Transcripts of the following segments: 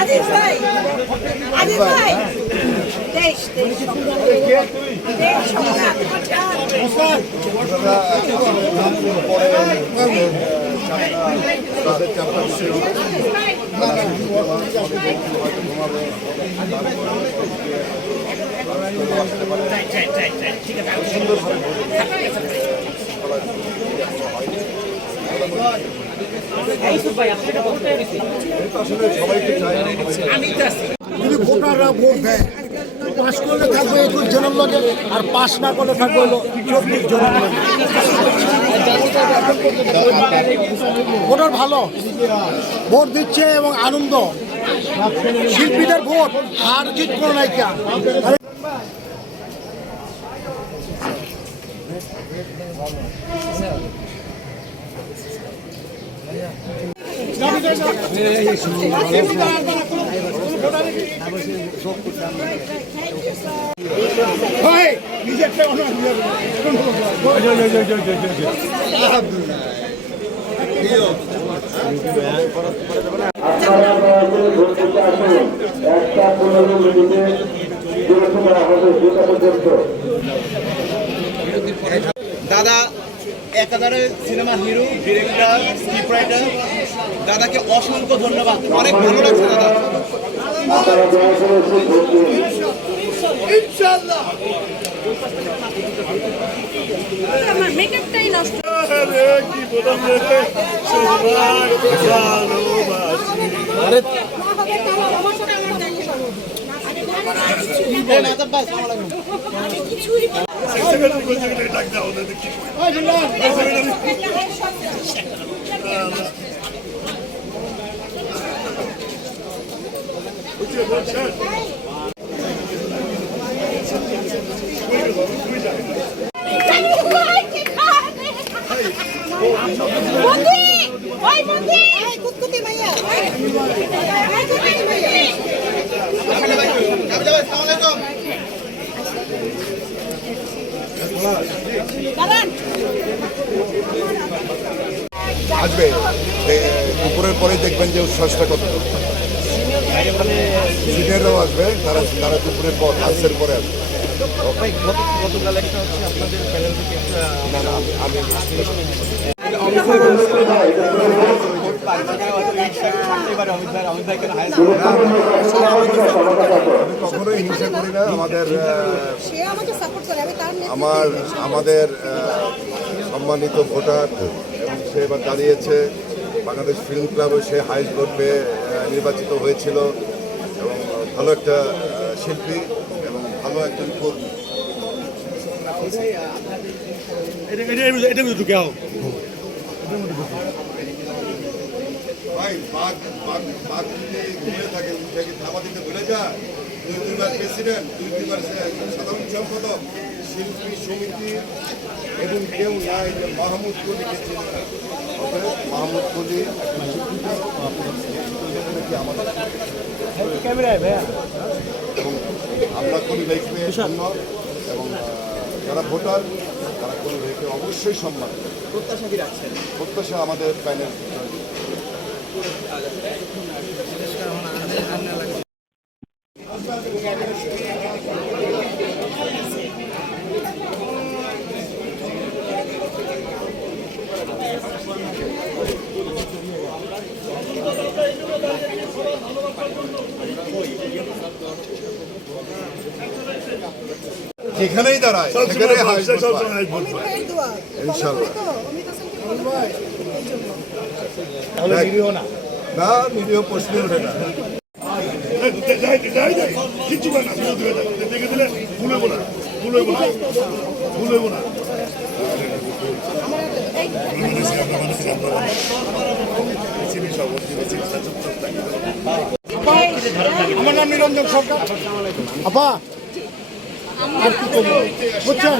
আজিজ ভাই, আজিজ ভাই, দেশ দেশ দেশ সংগ্রাম যদি ভোটাররা ভোট দেয়, পাশ করলে থাকবে 21 জনের লগে, আর পাশ না করলে থাকবে হলো 24 জনের লগে। ভোটার ভালো ভোট দিচ্ছে এবং আনন্দ। শিল্পীদের ভোট হার জিত কোনো নাইকা। দাদা একাধারে cinema hero, director, script writer, দাদাকে অসংখ্য ধন্যবাদ। অনেক ভালো লাগছে দাদা। আমার মেকআপটাই নষ্ট। আসবে দুপুরের পরে দেখবেন যে উচ্ছ্বাসটা কত। সিনিয়ররাও আসবে, তারা তারা দুপুরের পর লাঞ্চের পরে আসবে। গতকাল একটা হচ্ছে আপনাদের প্যানেল থেকে একটা আমি কখনোই হিংসা করি না। আমাদের সম্মানিত ভোটার এবং সে এবার দাঁড়িয়েছে বাংলাদেশ ফিল্ম ক্লাবে, সে হাইস্ট ভোট পেয়ে নির্বাচিত হয়েছিল এবং ভালো একটা শিল্পী এবং ভালো একজন কর্মী। ভাই বাঘ বাঘ বাঘ যদি ঘুরে থাকে উঠে থাবা দিতে ভুলে যায়। দুইবার প্রেসিডেন্ট, দুইবার সাধারণ সম্পাদক, শিল্পী সমিতি এবং কেউ নাই যে মাহমুদ কলিকে চিনে না। মাহমুদ কলি আমাদের এবং আমরা কলি ভাইকে জন্য এবং যারা ভোটার তারা কলি ভাইকে অবশ্যই সম্মান প্রত্যাশা কি রাখছেন? প্রত্যাশা আমাদের প্যানেল যেখানেই দাঁড়ায় সেখানেই ইনশাল্লাহ। না ভিডিও প্রশ্নই ওঠে না। কিছু না দেখে দিলে ভুলবো না আমার নাম নিরঞ্জন সরকার। আপা আর কি করবো বুঝছেন?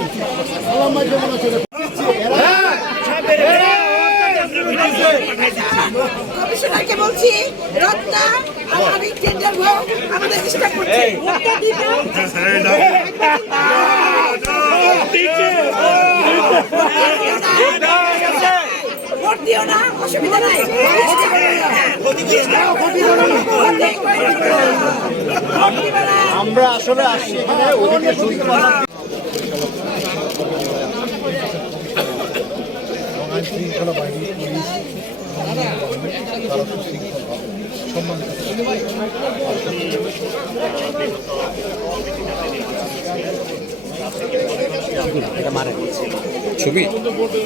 কমিশনারকে বলছি রত্না আর আমি টেন্ডার হোক, আমাদের ডিস্টার্ব করছে। ভোট দিও না, অসুবিধা নাই। আমরা আসলে আসছি এখানে ওদিকে শুনতে পারলাম আইন শৃঙ্খলা বাহিনী পুলিশ তারা সুশৃঙ্খলভাবে সম্মানিত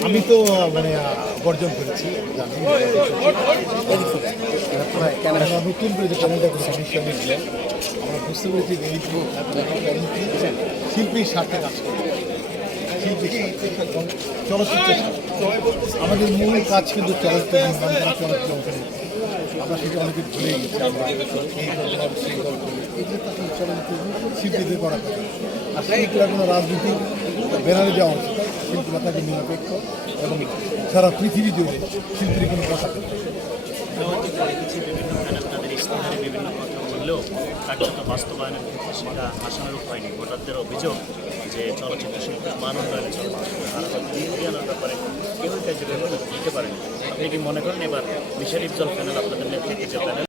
আমি তো মানে বর্জন করেছি আমরা নতুন করে যে প্যানেলটা করেছি আমরা বুঝতে পেরেছি যে এই শিল্পীর স্বার্থে কাজ করে শিল্পী এবং চলচ্চিত্র আমাদের মূল কাজ কিন্তু চলচ্চিত্র নির্মাণ করা চলচ্চিত্র অঙ্কনে আমরা সেটা অনেকে ভুলে গেছি আমরা এই গল্প সেই গল্প এগুলো তো আসলে চলচ্চিত্র শিল্পীদের করা কথা আর শিল্পীরা কোনো রাজনীতি ব্যানারে দেওয়া উচিত শিল্পীরা তাকে নিরপেক্ষ এবং সারা পৃথিবী জুড়ে শিল্পীর কোনো কথা আপনাদের ইস্তেহারে বিভিন্ন কথা বললেও কার্যত বাস্তবায়নের ক্ষেত্রে সেটা আশানুরূপ হয়নি। ভোটারদের অভিযোগ যে চলচ্চিত্র শিল্পের মান উন্নয়নে চলচ্চিত্রের ব্যাপারে কেউ কার্যক্রম দিতে পারেনি। আপনি কি মনে করেন এবার মিশার ইফজল প্যানেল আপনাদের নেতৃত্বে যে প্যানেল